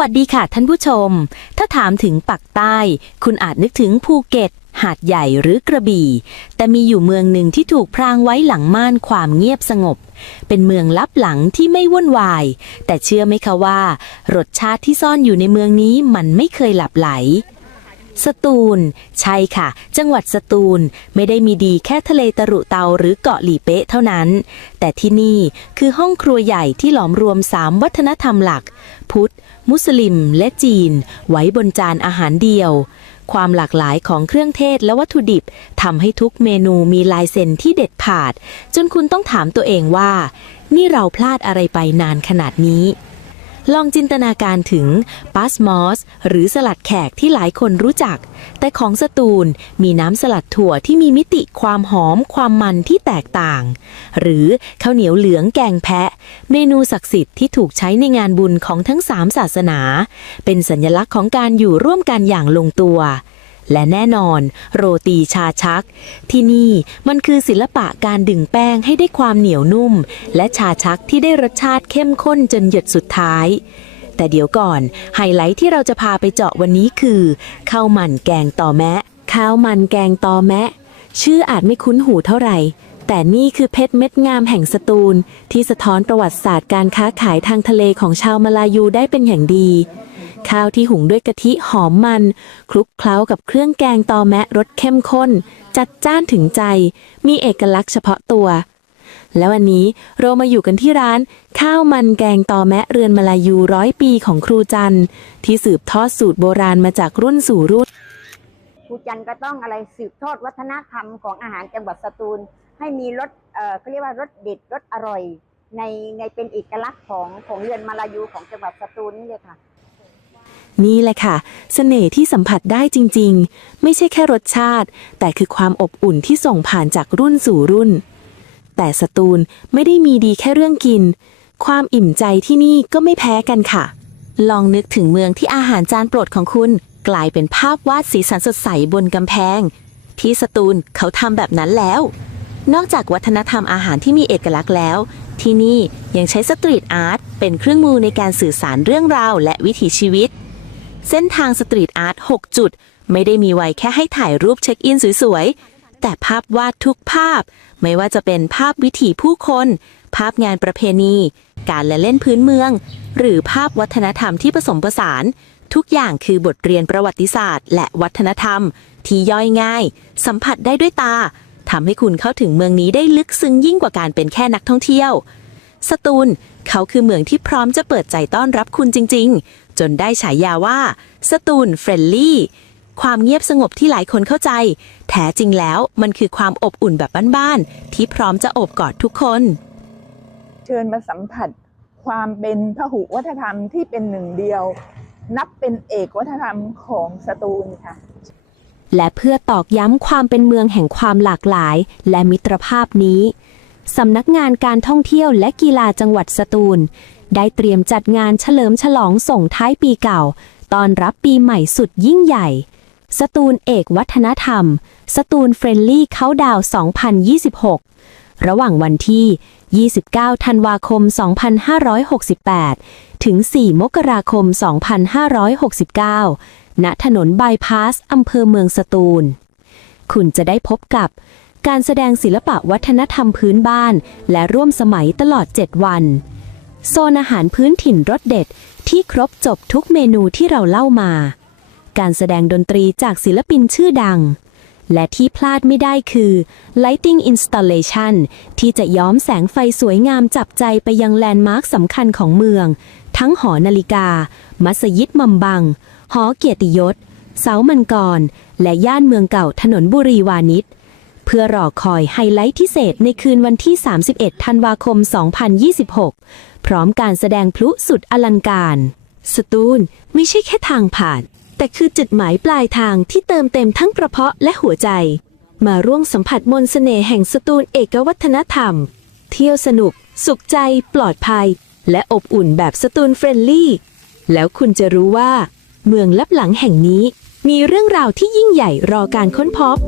วัสดีค่ะท่านผู้ชม ถ้าถามถึงปักใต้ คุณอาจนึกถึงภูเก็ต หาดใหญ่หรือกระบี่ แต่มีอยู่เมืองหนึ่งที่ถูกพรางไว้หลังม่านความเงียบสงบ เป็นเมืองลับหลังที่ไม่วุ่นวาย แต่เชื่อไหมคะว่า รสชาติที่ซ่อนอยู่ในเมืองนี้มันไม่เคยหลับไหลสตูล ใช่ค่ะ จังหวัดสตูลไม่ได้มีดีแค่ทะเลตะรุเตาหรือเกาะหลีเป๊ะเท่านั้น แต่ที่นี่คือห้องครัวใหญ่ที่หลอมรวมสามวัฒนธรรมหลัก พุทธ มุสลิมและจีน ไว้บนจานอาหารเดียว ความหลากหลายของเครื่องเทศและวัตถุดิบทำให้ทุกเมนูมีลายเซ็นที่เด็ดขาด จนคุณต้องถามตัวเองว่า นี่เราพลาดอะไรไปนานขนาดนี้ ลองจินตนาการถึงปัสมอสหรือสลัดแขกที่หลายคนรู้จัก แต่ของสตูลมีน้ำสลัดถั่วที่มีมิติความหอมความมันที่แตกต่าง หรือข้าวเหนียวเหลืองแกงแพะ เมนูศักดิ์สิทธิ์ที่ถูกใช้ในงานบุญของทั้งสามศาสนา เป็นสัญลักษณ์ของการอยู่ร่วมกันอย่างลงตัว และแน่นอน โรตีชาชัก ที่นี่มันคือศิลปะการดึงแป้งให้ได้ความเหนียวนุ่ม และชาชักที่ได้รสชาติเข้มข้นจนหยดสุดท้าย แต่เดี๋ยวก่อน ไฮไลท์ที่เราจะพาไปเจาะวันนี้คือข้าวมันแกงตอแมะข้าวมันแกงตอแมะ ชื่ออาจไม่คุ้นหูเท่าไหร่แต่นี่คือเพชรเม็ดงามแห่งสตูล ที่สะท้อนประวัติศาสตร์การค้าขายทางทะเลของชาวมาลายูได้เป็นอย่างดี ข้าวที่หุงด้วยกะทิหอมมัน คลุกเคล้ากับเครื่องแกงตอแมะรสเข้มข้น จัดจ้านถึงใจ มีเอกลักษณ์เฉพาะตัว และวันนี้เรามาอยู่กันที่ร้าน ข้าวมันแกงตอแมะเรือนมาลายูร้อยปีของครูจันที่สืบทอดสูตรโบราณมาจากรุ่นสู่รุ่น ครูจันก็ต้องอะไรสืบทอดวัฒนธรรมของอาหารจังหวัดสตูล ให้มีรสเอ่อเขาเรียกว่ารสเด็ดรสอร่อย ในในเป็นเอกลักษณ์ของของเรือนมาลายูของจังหวัดสตูลนี่เลยค่ะ นี่แหละค่ะเสน่ห์ที่สัมผัสได้จริงๆ ไม่ใช่แค่รสชาติ แต่คือความอบอุ่นที่ส่งผ่านจากรุ่นสู่รุ่น แต่สตูลไม่ได้มีดีแค่เรื่องกิน ความอิ่มใจที่นี่ก็ไม่แพ้กันค่ะ ลองนึกถึงเมืองที่อาหารจานโปรดของคุณ กลายเป็นภาพวาดสีสันสดใสบนกำแพง ที่สตูลเขาทำแบบนั้นแล้ว นอกจากวัฒนธรรมอาหารที่มีเอกลักษณ์แล้วที่นี่ยังใช้สตรีทอาร์ตเป็นเครื่องมือในการสื่อสารเรื่องราวและวิถีชีวิต เส้นทางสตรีทอาร์ต 6 จุด ไม่ได้มีไว้แค่ให้ถ่ายรูปเช็คอินสวยๆ แต่ภาพวาดทุกภาพ ไม่ว่าจะเป็นภาพวิถีผู้คน ภาพงานประเพณี การละเล่นพื้นเมือง หรือภาพวัฒนธรรมที่ผสมผสาน ทุกอย่างคือบทเรียนประวัติศาสตร์ และวัฒนธรรม ที่ย่อยง่าย สัมผัสได้ด้วยตาทำให้คุณเข้าถึงเมืองนี้ได้ลึกซึ้งยิ่งกว่าการเป็นแค่นักท่องเที่ยว สตูล เขาคือเมืองที่พร้อมจะเปิดใจต้อนรับคุณจริง ๆ จนได้ฉายาว่า สตูลเฟรนลี่ ความเงียบสงบที่หลายคนเข้าใจ แท้จริงแล้วมันคือความอบอุ่นแบบบ้านๆ ที่พร้อมจะโอบกอดทุกคน เชิญมาสัมผัส ความเป็นพหุวัฒนธรรมที่เป็นหนึ่งเดียว นับเป็นเอกวัฒนธรรมของสตูลค่ะ และเพื่อตอกย้ำความเป็นเมืองแห่งความหลากหลาย และมิตรภาพนี้สำนักงานการท่องเที่ยวและกีฬาจังหวัดสตูล ได้เตรียมจัดงานเฉลิมฉลองส่งท้ายปีเก่า ตอนรับปีใหม่สุดยิ่งใหญ่ สตูลเอกวัฒนธรรม สตูลเฟรนลี่เขาดาว 2026 ระหว่างวันที่ 29 ธันวาคม 2568 ถึง 4 มกราคม 2569 ณ ถนนบายพาสอำเภอเมืองสตูล คุณจะได้พบกับการแสดงศิลปะวัฒนธรรมพื้นบ้าน และร่วมสมัยตลอด 7 วัน โซนอาหารพื้นถิ่นรสเด็ดที่ครบจบทุกเมนูที่เราเล่ามา การแสดงดนตรีจากศิลปินชื่อดัง และที่พลาดไม่ได้คือ Lighting Installation ที่จะย้อมแสงไฟสวยงามจับใจไปยังแลนด์มาร์คสำคัญของเมือง ทั้งหอนาฬิกา มัสยิดมัมบัง หอเกียรติยศ เสามังกร และย่านเมืองเก่าถนนบุรีวานิชเพื่อรอคอยไฮไลท์พิเศษในคืนวันที่ 31 ธันวาคม 2026 พร้อมการแสดงพลุสุดอลังการ สตูลไม่ใช่แค่ทางผ่าน แต่คือจุดหมายปลายทางที่เติมเต็มทั้งกระเพาะและหัวใจ มาร่วมสัมผัสมนต์เสน่ห์แห่งสตูลเอกวัฒนธรรม เที่ยวสนุก สุขใจ ปลอดภัย และอบอุ่นแบบสตูลเฟรนลี่ แล้วคุณจะรู้ว่า เมืองลับหลังแห่งนี้ มีเรื่องราวที่ยิ่งใหญ่รอการค้นพบ